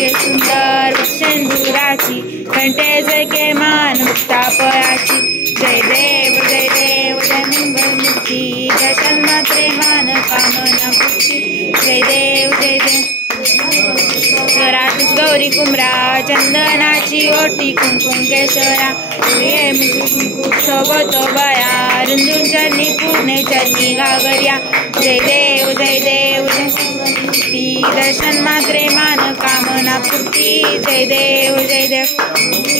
अंगे सुंदर सिंदुराची कंठे जय मान मुक्तापयाची जय देव जय मंगल मूर्ती दर्शन मात्रे मान कामना पूर्ती जय देव घरातच गौरी कुमरा चंदनाची ओटी कुंकुम केशरा मुकुट सोबतो बया रुंदून चरणी पुणे चरणी घागर्या जय देव ती दर्शन मात्रे मान कामना पूर्ती जय देव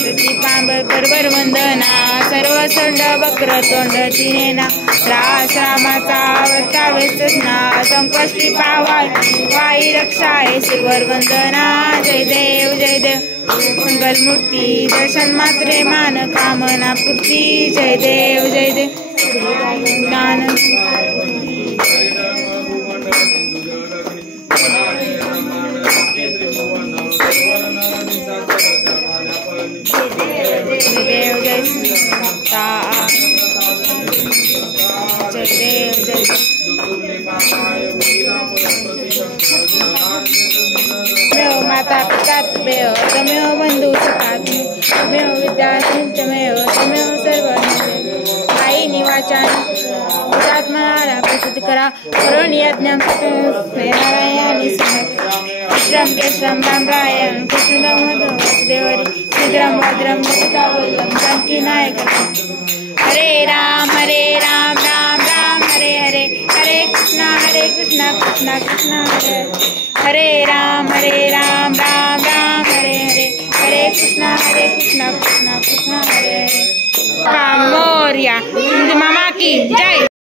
प्रतिपांबर परवर वंदना सर्व संड वक्र तोंड तिनेना रामाचा वर्तावे सजना संकष्टी पावाय वाई रक्षाय शिवर वंदना जय देव मंगल मूर्ती दर्शन मात्रे मान कामना पूर्ती जय देव ज्ञान मेव माता पिता तमेव तमेव बंधू सखा तमेव विद्या तमेव सर्व आई निवाचा आत्मनाला प्रसिद्ध करा करुण यज्ञ नारायणी श्रम केशरम राम रायण कृष्ण देवरी श्रीधरम भद्रम गीतावल्लम जानकी नायक हरे राम राम राम हरे हरे हरे कृष्णा कृष्णा कृष्णा हरे राम राम राम हरे हरे हरे कृष्णा कृष्णा कृष्णा हरे हरे। मोरया मामा की जय।